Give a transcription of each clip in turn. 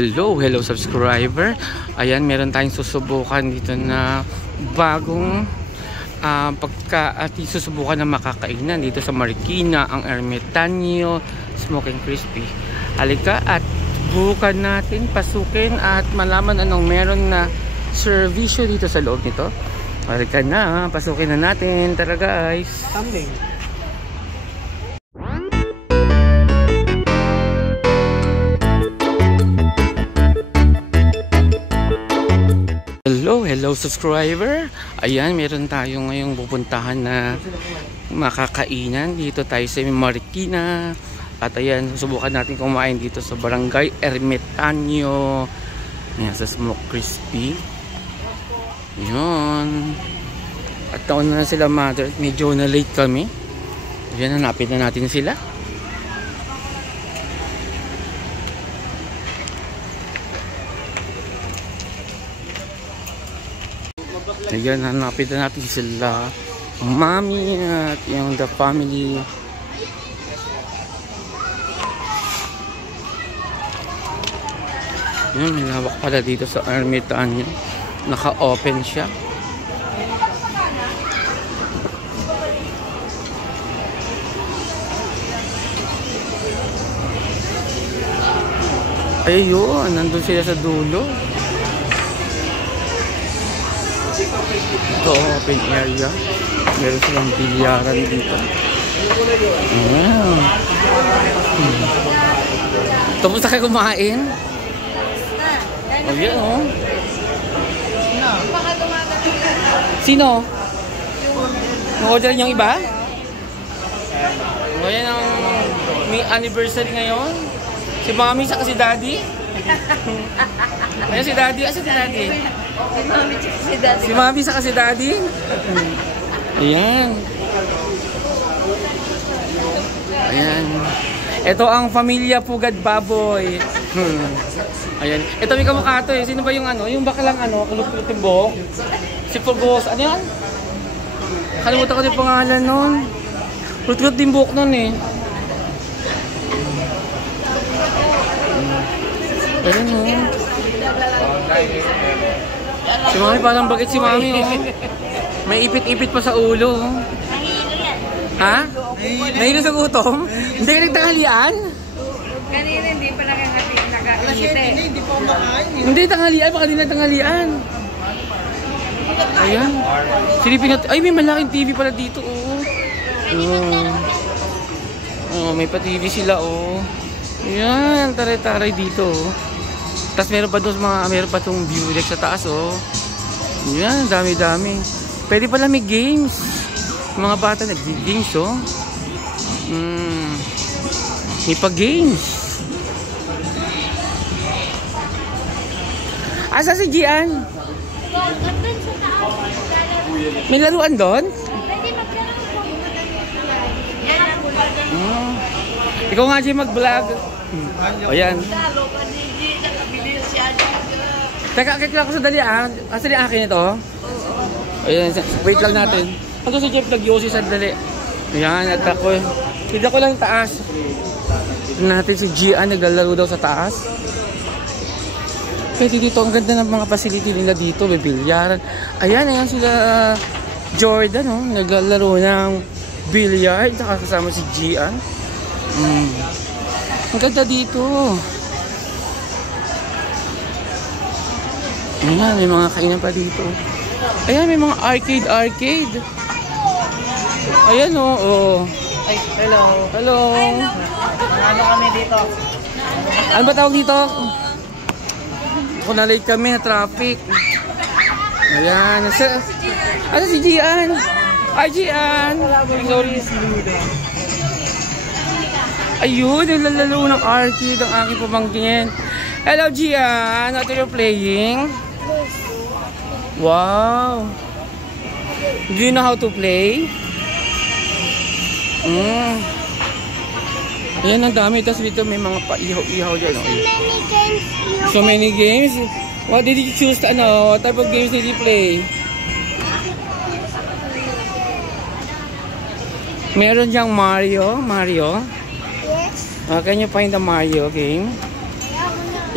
Hello subscriber. Ayan, meron tayong susubukan dito na bagong susubukan na makakainan dito sa Marikina, ang Ermitanyo Smoking Crispy. Halika at bukan natin, pasukin at malaman anong meron na servisyo dito sa loob nito. Halika na, pasukin na natin. Tara guys. Hello subscriber. Ayan, meron tayo ngayong pupuntahan na makakainan. Dito tayo sa Marikina. At ayan, susubukan natin kumain dito sa Barangay Ermitanyo. Ayan, sa Smoke Crispy. Ayan. At taon na sila mother. Medyo na late kami. Ayan, hanapin na natin sila. Ayan, hanapin na natin sila Mami at yung the family. Ayan, may lawak pala dito sa Ermitanyo. Naka-open siya. Ayun, nandun sila sa dulo. Ito, open area. Meron silang bilyaran dito. Ayan. Tapos na kayo kumain? Oh, yan oh. Sino? Nag-order yung iba? O yan ang may anniversary ngayon. Si Mami saka si Daddy. Ayan si Daddy. Asan si Daddy? Si Mami saka si Daddy. Ayan. Ayan. Ito ang pamilya Pugad Baboy. Ayan. Ito may kamukha to eh. Sino ba yung ano? Yung bakalang ano? Kulot-kulot yung buhok? Si Pugos. Ano yan? Kalimutan ko yung pangalan nun. Kulot-kulot yung buhok nun eh. Ayan o. Si Mami parang bakit si Mami o. May ipit-ipit pa sa ulo o. Ha? Nahilo sa gutom? Hindi ka nagtanghalian? Kanina hindi pa nakakakita. Hindi pa kumakain. Hindi tanghalian, baka di na tanghalian. Ayan. Silipin natin. Ay, may malaking TV pala dito oh. Oh, may pa-TV sila oh. Ayan, taray-taray dito oh. Tapos meron pa itong view deck sa taas oh. Yan, dami-dami. Pwede pala may games. Mga bata nag-games oh. May pa-games. Asa si Gian? May laruan doon? Ikaw nga Gian mag-vlog. O yan. Teka, akit lang ako sa dalian. Asa yung akin ito? Ayan, wait lang natin. Ito si Jeff nag-yosi sa dali. Ayan, at ako eh. Hindi ko lang taas. Natin si Gian naglalaro daw sa taas. Pwede dito, ang ganda ng mga facility nila dito. May bilyaran. Ayan, ayan sila Jordan oh. Naglalaro ng bilyard. Nakakasama si Gian. Ang ganda dito. Ayan, may mga kainan pa dito. Ayan, may mga arcade. Ayan o. Oh. Ay, hello. Hello. Ano kami dito? Ano ba tawag dito? Kung na-late kami na traffic. Ayan. Ano si Gian? Ay, Gian. Sorry. Ayun, nilalaro ng arcade ang aking pamangkin. Hello, Gian. What are you playing? Wow. Do you know how to play? Ayan, ang dami. Tapos dito may mga pa-ihaw-ihaw dyan. So many games? What did you choose? Ano? What type of games did you play? Meron diyang Mario. Yes. Can you find the Mario game?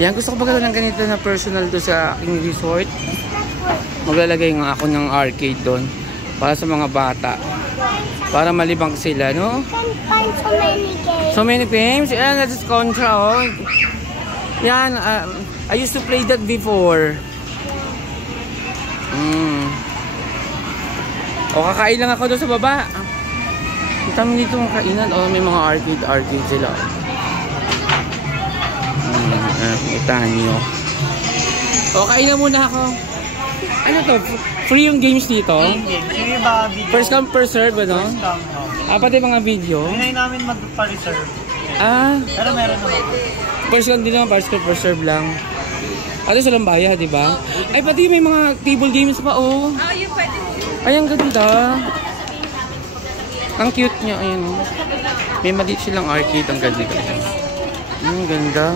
Yan, gusto ko magkaroon ng ganito na personal do sa aking resort. Maglalagay nga ako ng arcade doon para sa mga bata. Para malibang sila, no? So many games. Yan, that is Contra, oh. Yan, I used to play that before. O, kakain lang ako doon sa baba. Kita mo dito ang kainan. O, may mga arcade sila. Kita nyo. O, kain na muna ako. Ano to? Free yung games dito? Sige ba, video? First come, first serve, ano? First come. Pati mga video? Hinay namin magpa-reserve. Pero meron naman. First come din naman, first come, first serve lang. Ano sa Lambaya, di ba? Ay, pati may mga table games pa, oh. Yung pwede. Ay, ang ganda. Ang cute niya, ayun. May maliit silang arcade, ang ganda. Ang ganda.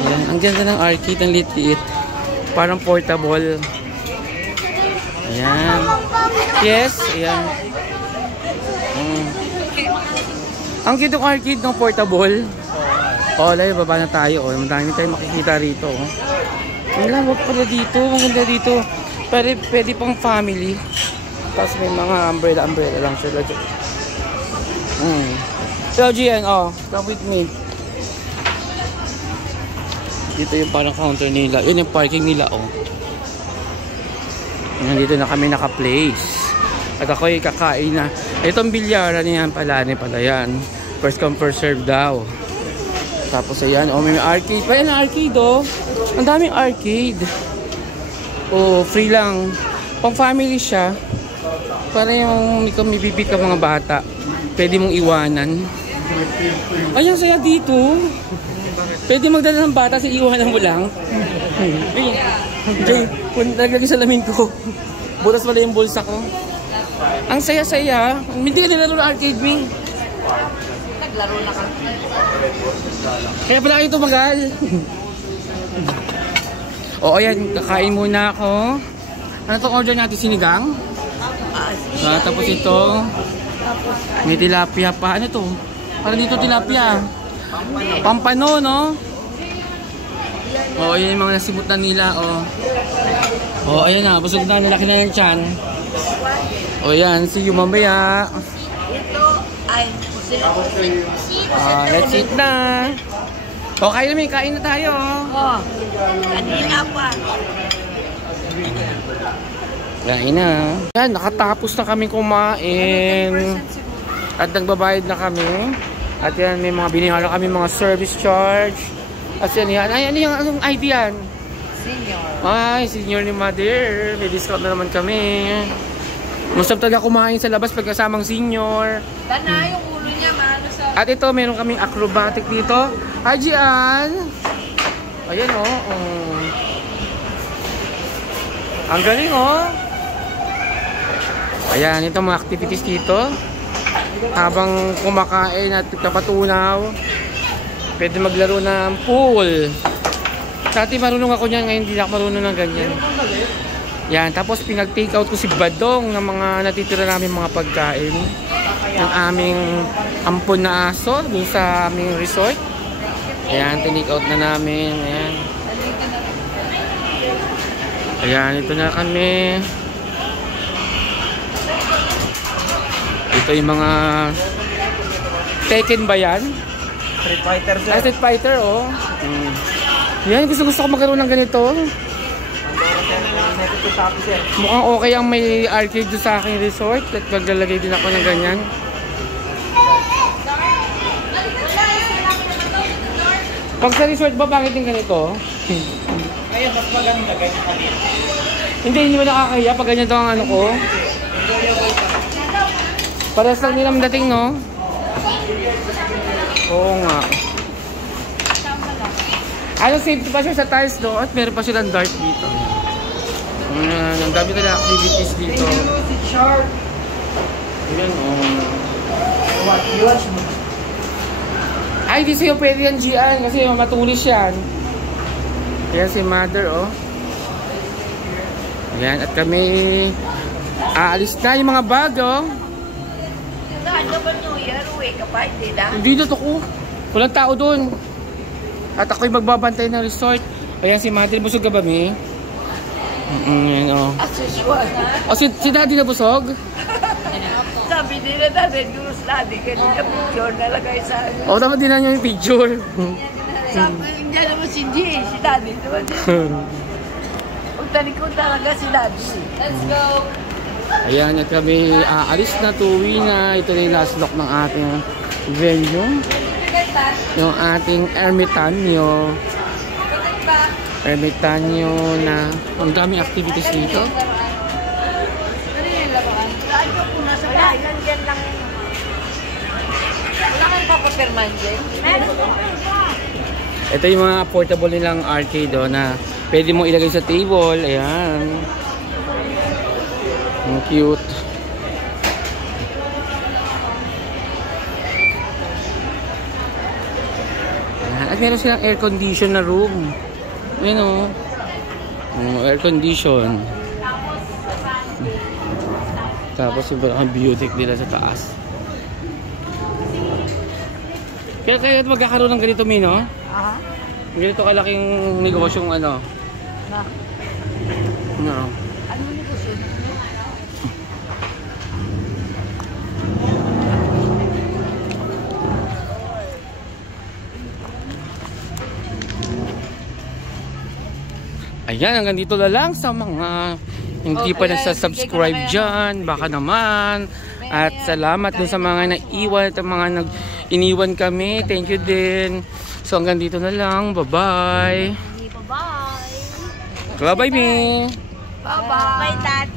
Ayan, ang ganda ng arcade, ang liit-liit. Parang portable. Ayan. Yes, ayan. Ang cute ng arcade ng portable. Oh, layo, baba na tayo. Oh, madami tayo makikita rito. Oh. Ang lawak pala dito, ang ganda dito. Pwede pang family. Tapos may mga umbrella lang sila. So, Gian, oh, come with me. Dito yung parang counter nila. Yun yung parking nila, oh. Nandito na kami naka-place. At ako'y kakain na. Itong bilyaran niyan pala yan. First come, first serve daw. Tapos ayan, oh, may arcade. Pa yan ang arcade, oh. Ang daming arcade. Oh, free lang. Pang family siya. Para yung ikaw may bibig ka mga bata. Pwede mong iwanan. Ay, ang saya dito. Pwede magdala ng bata sa iwanan mo lang. Jay, naglagay sa lamin ko. Butas pala yung bulsa ko. Ang saya-saya. Hindi ka nilaro ng arcade, me. Naglaro na kami. Kaya pala kayo tumagal. O, ayan, kakain muna ako. Ano itong order natin? Sinigang? Tapos ito, may tilapia pa. Ano to? Parang dito tilapia. Pampano, no? O, ayan yung mga nasimutan nila, o. O, ayan na, busog na, nilaki na yung tiyan. O, ayan, see you mamaya. Ito ay Let's eat na. O, kain na, kain na tayo. kanina pa. Kain na. Yan, nakatapos na kami kumain. At nagbabayad na kami. At yan, may mga binihala kami mga service charge. At yan, ay, ano yung anong ID yan? Senior. Ay, senior ni Mother. May discount na naman kami. Masarap talaga kumain sa labas pagkasamang senior. Tana yung ulo niya, maano sa... At ito, meron kaming acrobatic dito. Hi, Gian! Ayan, oh. Ang galing, oh. Ayan, ito mga activities dito. Habang kumakain at kapatunaw, pwede maglaro ng pool. Dati marunong ako niyan, ngayon hindi ako marunong ng ganyan. Yan, tapos pinag-take out ko si Badong ng mga natitira namin mga pagkain ng aming ampon na aso dun sa aming resort. Ayan, tinake out na namin. Ayan. Ayan, ito na kami. Ito yung mga Tekken ba yan? Street Fighter, sir. Street Fighter, oh. Yan, gusto ko magkaroon ng ganito. Mukhang okay ang may arcade doon sa aking resort. At maglalagay din ako ng ganyan. Pag sa resort ba, bakit yung ganito? Kaya mas maganda ganyan kami. Hindi mo nakakaya pag ganyan daw ang ano ko. Parehas lang nilang dating, no? Oo nga. Ano, safety pa siya sa tiles, no? At meron pa silang dart dito. Ang dami ka na activities dito. Ayan, Ay, di sa'yo pwede yan, Gian. Kasi matulis yan. Ayan si Mother, oh. Ayan, at kami aalis na yung mga bag, oh. Saan ka ba New Year? Uwi ka pa, hindi na? Hindi na to ko. Walang tao doon. At ako'y magbabantay ng resort. Ayan si Mother, busog ka ba, Mi? Yan o. As usual. O, si Daddy na busog? Sabi nila natin, yung study, kanina picture nalagay sa ano. O, dapat din na niya yung picture. Sabi, hindi naman si G, si Daddy. Diba? Ang tanik ko talaga si Daddy. Let's go! Ayan, at kami aalis na, tuwi na. Ito na yung last lock ng ating venue. Yung ating Ermitanyo. Ermitanyo na ang daming activities dito. Wala kang papapirman dyan? Ito yung mga portable nilang arcade na pwede mo ilagay sa table. Ayan. Ang cute. Ayan. At meron silang air condition na room. Ayan o. Air condition. Tapos yung view deck nila sa taas. Kaya kayo magkakaroon ng ganito, Mino? Aha. Ganito kalaking negosyong ano? Na. No. Ano mo gusto? Ayan, hanggang dito na lang sa mga hindi pa nasa-subscribe dyan. Baka naman. At salamat dun sa mga naiwan at mga iniwan kami. Thank you din. So hanggang dito na lang. Bye-bye. Bye-bye. Bye-bye, Mi. Bye-bye. Bye, Dad.